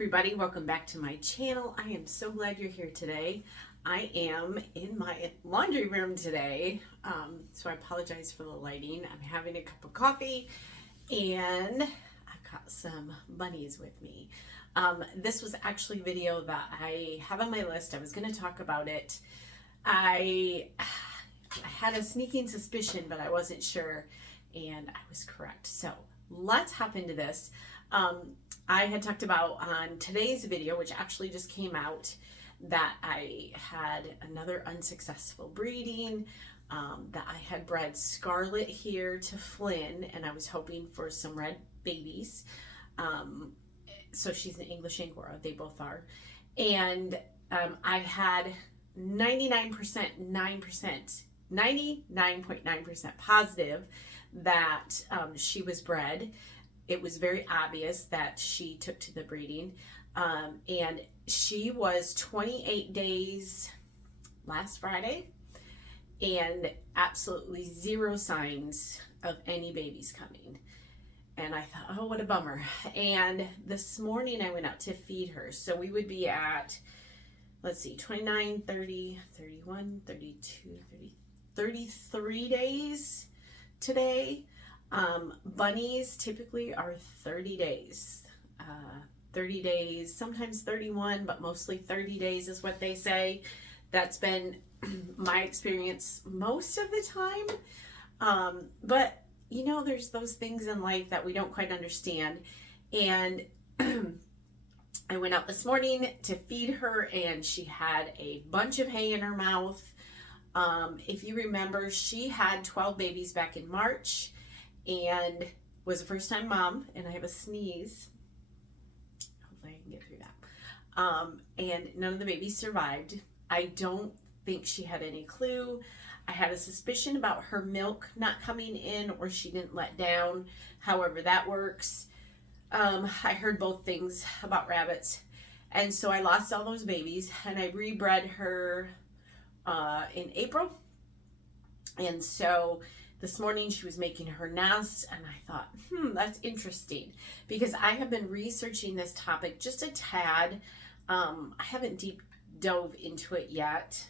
everybody, welcome back to my channel. I am so glad you're here today. I am in my laundry room today, so I apologize for the lighting. I'm having a cup of coffee and I've got some bunnies with me. This was actually a video that I have on my list. I was going to talk about it. I had a sneaking suspicion, but I wasn't sure, and I was correct. So let's hop into this. I had talked about on today's video, which actually just came out, that I had another unsuccessful breeding, that I had bred Scarlet here to Flynn, and I was hoping for some red babies. So she's an English Angora, they both are. And I had 99.9% positive that she was bred. It was very obvious that she took to the breeding, and she was 28 days last Friday and absolutely zero signs of any babies coming. And I thought, oh, what a bummer. And this morning I went out to feed her. So we would be at, let's see, 29, 30, 31, 32, 30, 33 days today. Bunnies typically are 30 days, 30 days, sometimes 31, but mostly 30 days is what they say. That's been my experience most of the time. But you know, there's those things in life that we don't quite understand. And I went out this morning to feed her and she had a bunch of hay in her mouth. If you remember, she had 12 babies back in March and was a first-time mom, and I have a sneeze. Hopefully I can get through that. And none of the babies survived. I don't think she had any clue. I had a suspicion about her milk not coming in, or she didn't let down, however that works. I heard both things about rabbits. And so I lost all those babies, and I rebred her in April. And so this morning she was making her nest, and I thought, that's interesting, because I have been researching this topic just a tad. I haven't deep dove into it yet.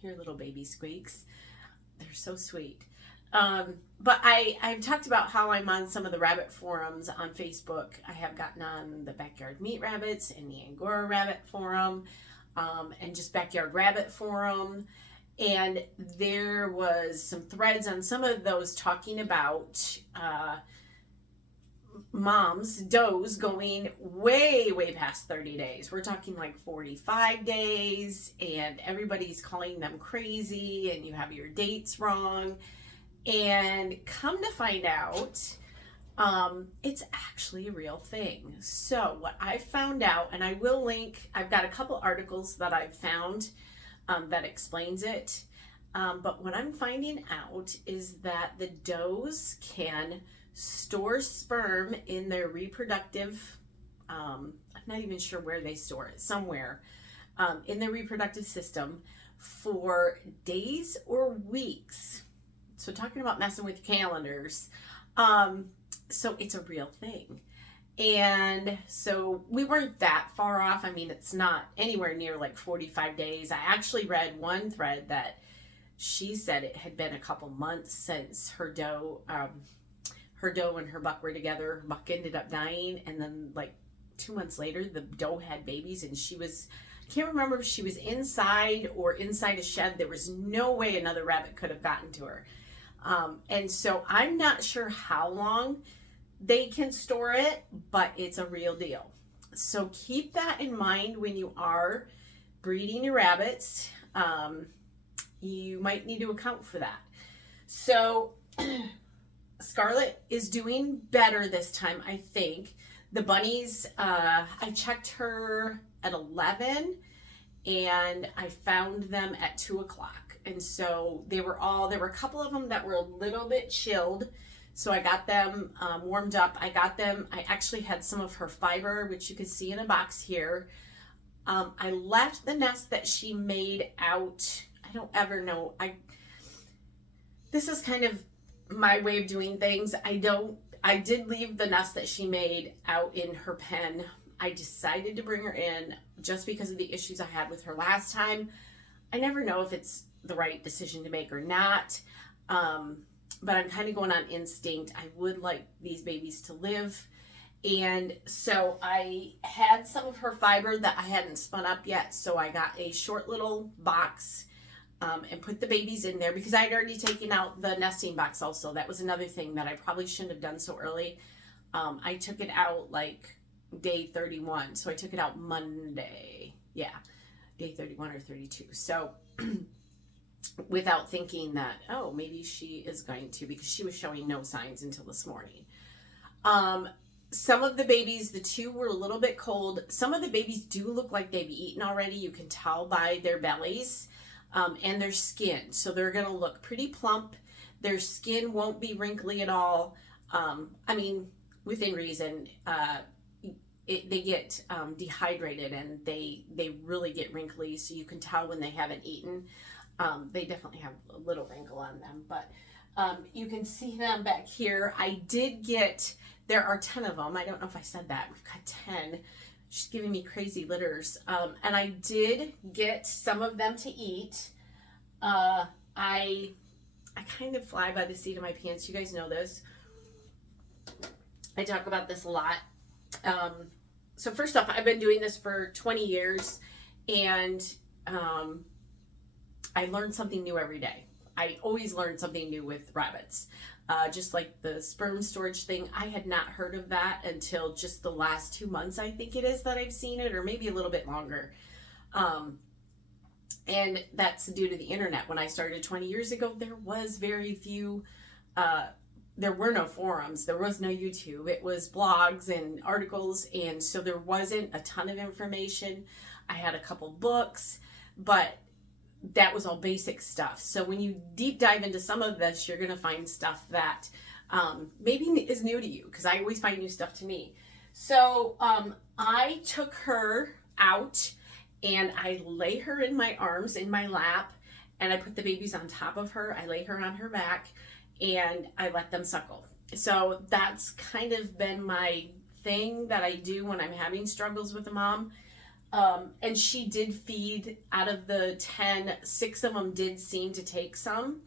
Hear little baby squeaks. They're so sweet. But I've talked about how I'm on some of the rabbit forums on Facebook. I have gotten on the Backyard Meat Rabbits and the Angora Rabbit Forum, and just Backyard Rabbit Forum. And there was some threads on some of those talking about moms, does going way past 30 days. We're talking like 45 days, and everybody's calling them crazy, and you have your dates wrong. And come to find out, it's actually a real thing. So what I found out, and I will link, I've got a couple articles that I've found that explains it. But what I'm finding out is that the does can store sperm in their reproductive, I'm not even sure where they store it, somewhere in their reproductive system for days or weeks. So talking about messing with calendars. So it's a real thing. And so we weren't that far off. I mean, it's not anywhere near like 45 days. I actually read one thread that she said it had been a couple months since her doe and her buck were together. Her buck ended up dying, and then like 2 months later, the doe had babies, and she was, I can't remember if she was inside or inside a shed. There was no way another rabbit could have gotten to her. And so I'm not sure how long they can store it, but it's a real deal. So keep that in mind when you are breeding your rabbits. You might need to account for that. So Scarlet is doing better this time, I think. The bunnies, I checked her at 11 and I found them at 2 o'clock. And so there were a couple of them that were a little bit chilled. So I got them warmed up. I actually had some of her fiber, which you can see in a box here. I left the nest that she made out. I don't ever know. This is kind of my way of doing things. I did leave the nest that she made out in her pen. I decided to bring her in just because of the issues I had with her last time. I never know if it's the right decision to make or not. But I'm kind of going on instinct. I would like these babies to live. And so I had some of her fiber that I hadn't spun up yet. So I got a short little box and put the babies in there because I had already taken out the nesting box also. That was another thing that I probably shouldn't have done so early. I took it out like day 31. So I took it out Monday. Yeah, day 31 or 32. So without thinking that, oh, maybe she is going to, because she was showing no signs until this morning. Some of the babies, the two were a little bit cold. Some of the babies do look like they've eaten already. You can tell by their bellies and their skin. So they're going to look pretty plump. Their skin won't be wrinkly at all. I mean, within reason. They get dehydrated and they really get wrinkly. So you can tell when they haven't eaten. They definitely have a little wrinkle on them. But you can see them back here. I did get... There are 10 of them. I don't know if I said that. We've got 10. She's giving me crazy litters. And I did get some of them to eat. I kind of fly by the seat of my pants. You guys know this. I talk about this a lot. So first off, I've been doing this for 20 years. And I learn something new every day. I always learn something new with rabbits. Just like the sperm storage thing, I had not heard of that until just the last 2 months, I think it is, that I've seen it, or maybe a little bit longer. And that's due to the internet. When I started 20 years ago, there was very few, there were no forums, there was no YouTube, it was blogs and articles, and so there wasn't a ton of information. I had a couple books, but that was all basic stuff. So when you deep dive into some of this, you're going to find stuff that maybe is new to you, because I always find new stuff to me. So I took her out and I lay her in my arms, in my lap, and I put the babies on top of her. I lay her on her back and I let them suckle. So that's kind of been my thing that I do when I'm having struggles with a mom. And she did feed. Out of the 10, 6 of them did seem to take some.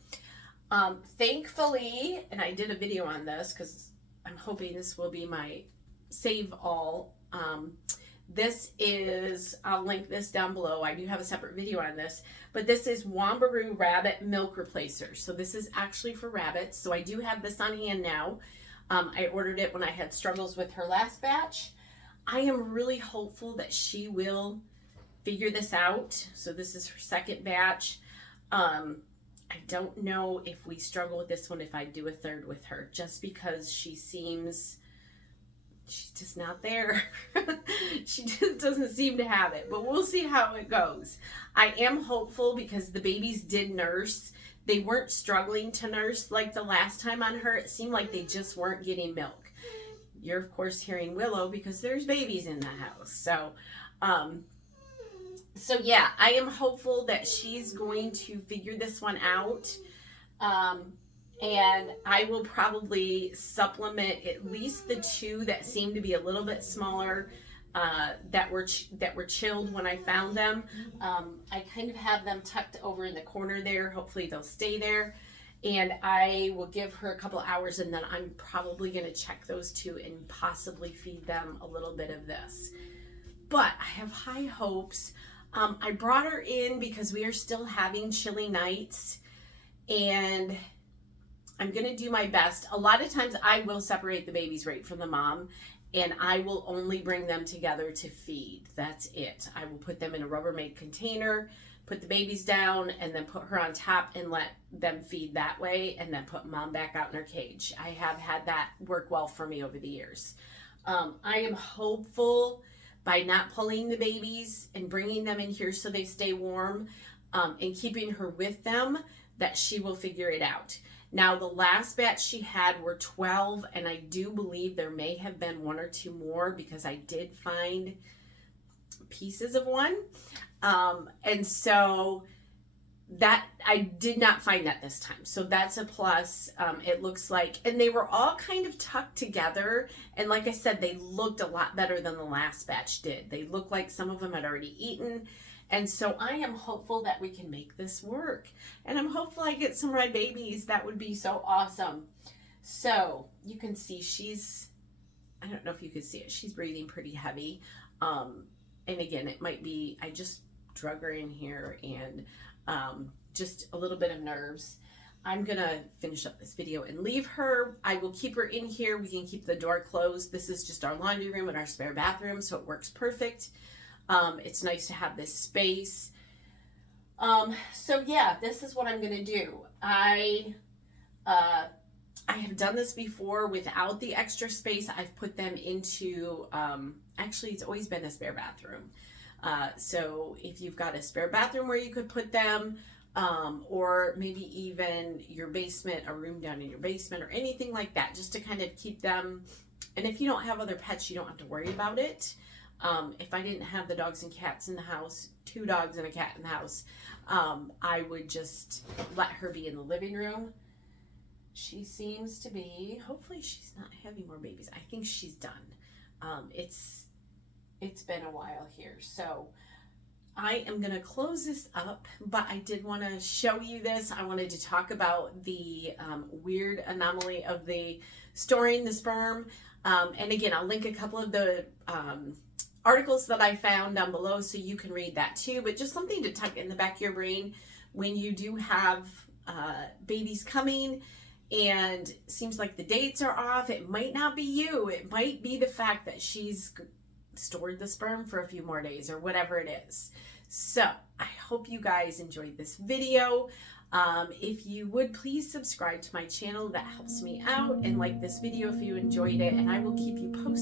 Thankfully, and I did a video on this because I'm hoping this will be my save all. This is, I'll link this down below. I do have a separate video on this, but this is Wombaroo Rabbit Milk Replacer. So this is actually for rabbits. So I do have this on hand now. I ordered it when I had struggles with her last batch. I am really hopeful that she will figure this out. So this is her second batch. I don't know if we struggle with this one, if I do a third with her, just because she's just not there. She just doesn't seem to have it, but we'll see how it goes. I am hopeful because the babies did nurse. They weren't struggling to nurse like the last time on her. It seemed like they just weren't getting milk. You're of course hearing Willow because there's babies in the house. So, so yeah, I am hopeful that she's going to figure this one out. And I will probably supplement at least the 2 that seem to be a little bit smaller, that were chilled when I found them. I kind of have them tucked over in the corner there. Hopefully they'll stay there. And I will give her a couple hours, and then I'm probably going to check those 2 and possibly feed them a little bit of this. But I have high hopes. I brought her in because we are still having chilly nights, and I'm going to do my best. A lot of times I will separate the babies right from the mom, and I will only bring them together to feed. That's it. I will put them in a Rubbermaid container, put the babies down, and then put her on top and let them feed that way, and then put mom back out in her cage. I have had that work well for me over the years. I am hopeful by not pulling the babies and bringing them in here so they stay warm, and keeping her with them, that she will figure it out. Now, the last batch she had were 12, and I do believe there may have been 1 or 2 more because I did find pieces of one. And so that I did not find that this time, so that's a plus. It looks like, and they were all kind of tucked together, and like I said, they looked a lot better than the last batch did. They looked like some of them had already eaten, and so I am hopeful that we can make this work, and I'm hopeful I get some red babies. That would be so awesome. So you can see she's, I don't know if you can see it, she's breathing pretty heavy, and again, it might be, I just drug her in here, and just a little bit of nerves. I'm gonna finish up this video and leave her. I will keep her in here. We can keep the door closed. This is just our laundry room and our spare bathroom, so it works perfect. It's nice to have this space. So yeah, this is what I'm gonna do. I have done this before without the extra space. I've put them into, actually it's always been a spare bathroom. So if you've got a spare bathroom where you could put them, or maybe even your basement, a room down in your basement or anything like that, just to kind of keep them. And if you don't have other pets, you don't have to worry about it. If I didn't have the dogs and cats in the house, 2 dogs and a cat in the house, I would just let her be in the living room. She seems to be, hopefully she's not having more babies. I think she's done. It's been a while here, so I am going to close this up, but I did want to show you this. I wanted to talk about the weird anomaly of the storing the sperm. And again, I'll link a couple of the articles that I found down below so you can read that too, but just something to tuck in the back of your brain when you do have babies coming and seems like the dates are off. It might not be you. It might be the fact that she's stored the sperm for a few more days or whatever it is. So I hope you guys enjoyed this video. If you would please subscribe to my channel, that helps me out, and like this video if you enjoyed it, and I will keep you posted